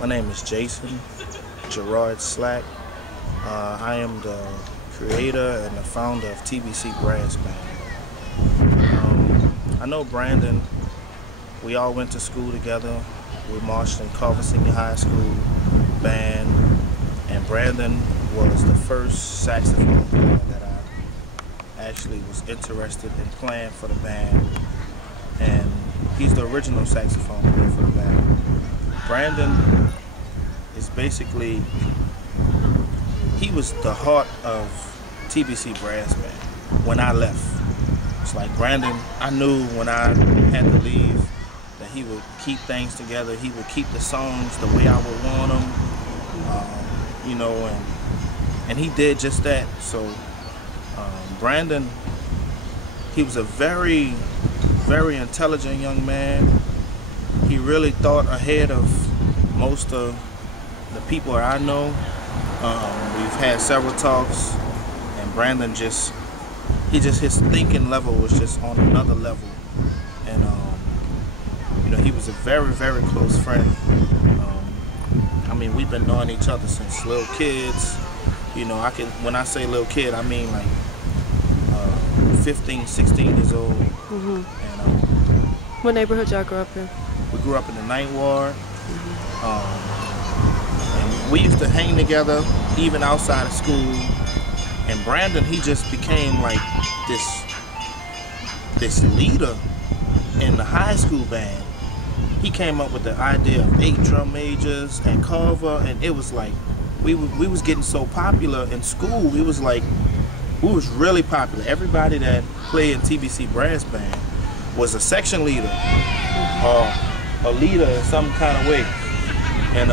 My name is Jason Gerard Slack. I am the creator and the founder of TBC Brass Band. I know Brandon. We all went to school together. We marched in Carver Senior High School band, and Brandon was the first saxophone player that I actually was interested in playing for the band, and he's the original saxophone player for the band. Brandon is basically, he was the heart of TBC Brass Band when I left. It's like Brandon, I knew when I had to leave that he would keep things together. He would keep the songs the way I would want them, you know, and he did just that. So Brandon, he was a very, very intelligent young man. He really thought ahead of most of the people that I know. We've had several talks, and Brandon his thinking level was just on another level. And you know, he was a very, very close friend. I mean, we've been knowing each other since little kids. You know, when I say little kid, I mean like 15, 16 years old. Mm-hmm. And what neighborhood y'all grew up in? We grew up in the Ninth Ward. And we used to hang together even outside of school. And Brandon, he just became like this leader in the high school band. He came up with the idea of 8 drum majors and Carver, and it was like we was getting so popular in school. We was really popular. Everybody that played in TBC Brass Band was a section leader or a leader in some kind of way. And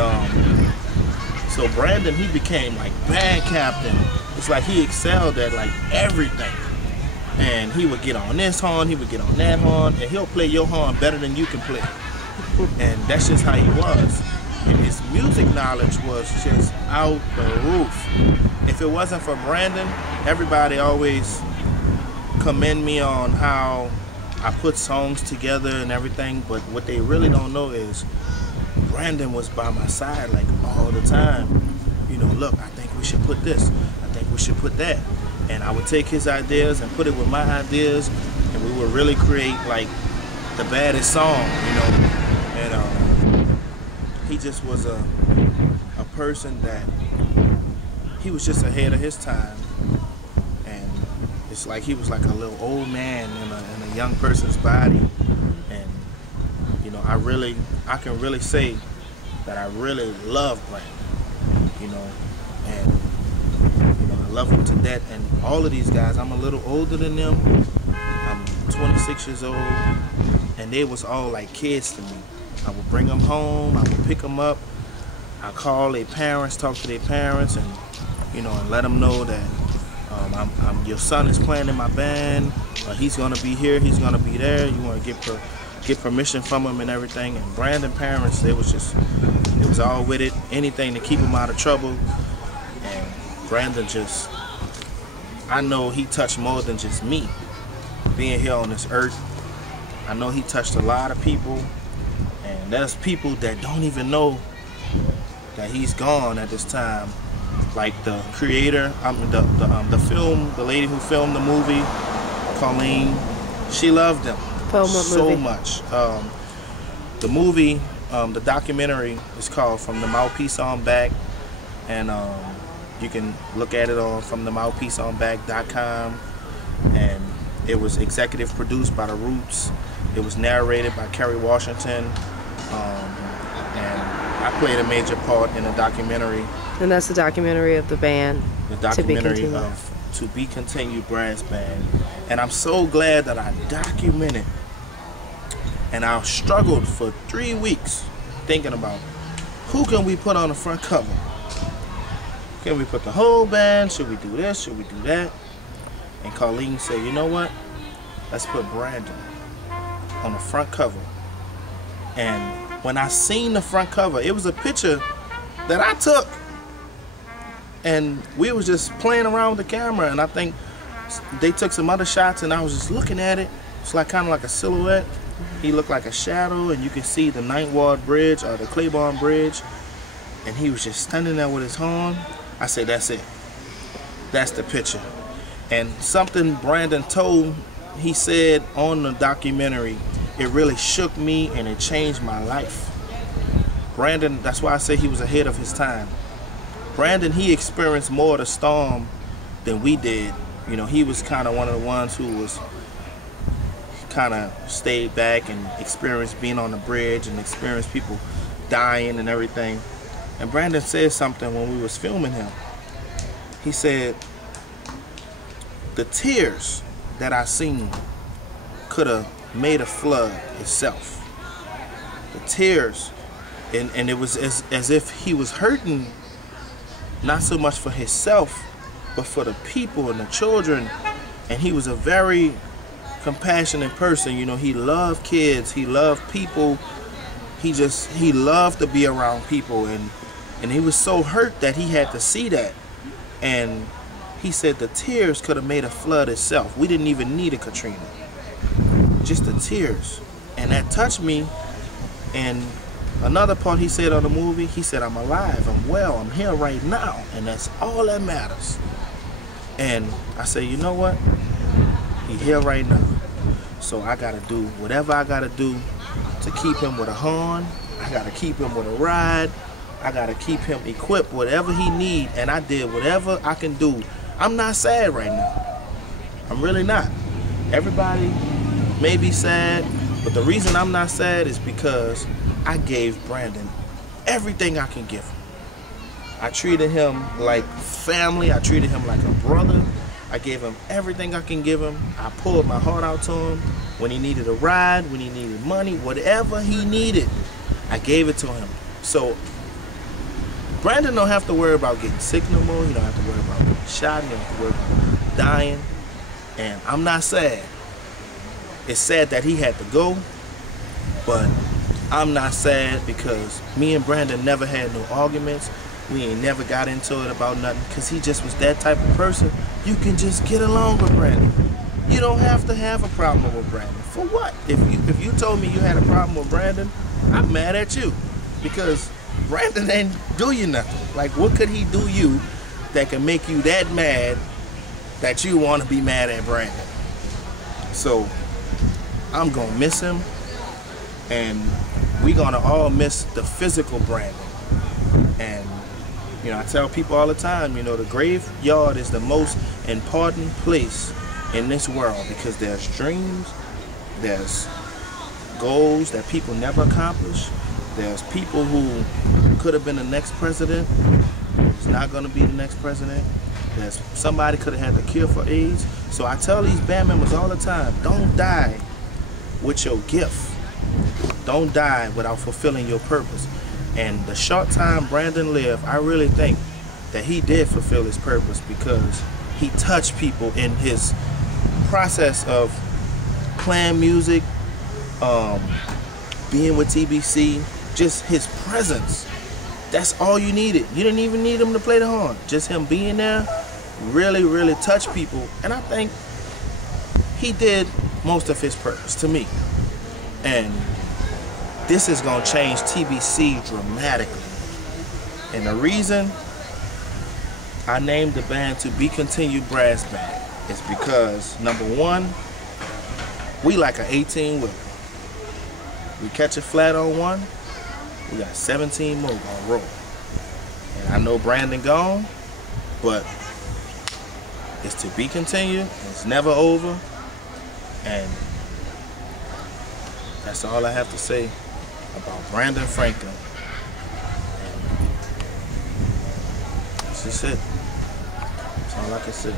so Brandon, he became like band captain. It's like he excelled at like everything. And he would get on this horn, he would get on that horn, and he'll play your horn better than you can play. And that's just how he was. And his music knowledge was just out the roof. If it wasn't for Brandon, everybody always commend me on how I put songs together and everything, but what they really don't know is Brandon was by my side like all the time. You know, look, I think we should put this, I think we should put that. And I would take his ideas and put it with my ideas, and we would really create like the baddest song, you know. And he just was a person that he was just ahead of his time. And it's like he was like a little old man in a young person's body. And you know, I can really say that I really love Brandon, you know, and you know, I love him to death. And all of these guys, I'm a little older than them. I'm 26 years old, and they was all like kids to me. I would bring them home, I would pick them up, I call their parents, talk to their parents, and you know, and let them know that your son is playing in my band. He's gonna be here, he's gonna be there. You want to get permission from him and everything. And Brandon parents, they was all with it, anything to keep him out of trouble. And Brandon just, I know he touched more than just me being here on this earth. I know he touched a lot of people, and there's people that don't even know that he's gone at this time. Like the creator, the lady who filmed the movie, Colleen, she loved him so much. The movie, the documentary is called From the Mouthpiece on Back, and you can look at it on FromTheMouthpieceOnBack.com. And it was executive produced by The Roots. It was narrated by Kerry Washington, and I played a major part in the documentary. And that's the documentary of the band. The documentary of To Be Continued Brass Band. And I'm so glad that I documented. And I struggled for 3 weeks thinking about who can we put on the front cover? Can we put the whole band? Should we do this? Should we do that? And Colleen said, you know what? Let's put Brandon on the front cover. And when I seen the front cover, it was a picture that I took. And we was just playing around with the camera, and I think they took some other shots, and I was just looking at it. It's like kind of like a silhouette. He looked like a shadow, and you can see the Ninth Ward Bridge or the Claiborne Bridge. and he was just standing there with his horn, I said, that's it. That's the picture. And something Brandon told, he said on the documentary, it really shook me and it changed my life. Brandon, that's why I say he was ahead of his time. Brandon, he experienced more of the storm than we did. You know, he was kind of one of the ones who was kind of stayed back and experienced being on the bridge and experienced people dying and everything. And Brandon said something when we was filming him. He said, the tears that I seen could have made a flood itself. The tears, and it was as if he was hurting, not so much for himself, but for the people and the children. And he was a very compassionate person. You know, he loved kids, he loved people, he loved to be around people, and he was so hurt that he had to see that. And he said the tears could have made a flood itself. We didn't even need a Katrina, just the tears. And that touched me. And another part he said on the movie, he said, I'm alive, I'm well, I'm here right now, and that's all that matters. And I said, you know what? He here right now. So I gotta do whatever I gotta do to keep him with a horn. I gotta keep him with a ride. I gotta keep him equipped, whatever he need, and I did whatever I can do. I'm not sad right now. I'm really not. Everybody may be sad, but the reason I'm not sad is because I gave Brandon everything I can give him. I treated him like family. I treated him like a brother. I gave him everything I can give him. I pulled my heart out to him when he needed a ride, when he needed money, whatever he needed, I gave it to him. So Brandon don't have to worry about getting sick no more. He don't have to worry about getting shot. He don't have to worry about dying. And I'm not sad. It's sad that he had to go, but I'm not sad because me and Brandon never had no arguments. We ain't never got into it about nothing because he just was that type of person. You can just get along with Brandon. You don't have to have a problem with Brandon. For what? If you told me you had a problem with Brandon, I'm mad at you because Brandon ain't do you nothing. Like, what could he do you that can make you that mad that you want to be mad at Brandon? So I'm gonna miss him, and we gonna all miss the physical Brandon. And you know, I tell people all the time, you know, the graveyard is the most important place in this world because there's dreams, there's goals that people never accomplish, there's people who could have been the next president, is not going to be the next president, there's somebody could have had the cure for AIDS. So I tell these band members all the time, don't die with your gift. Don't die without fulfilling your purpose. And the short time Brandon lived, I really think that he did fulfill his purpose because he touched people in his process of playing music, being with TBC, just his presence. That's all you needed. You didn't even need him to play the horn. Just him being there really, really touched people. And I think he did most of his purpose to me. And this is gonna change TBC dramatically. And the reason I named the band TBC Brass Band is because, number one, we like an 18-wheeler. We catch it flat on one, we got 17 more gonna roll. And I know Brandon gone, but it's to be continued. It's never over. And that's all I have to say about Brandon Franklin. And that's just it. That's all I can say.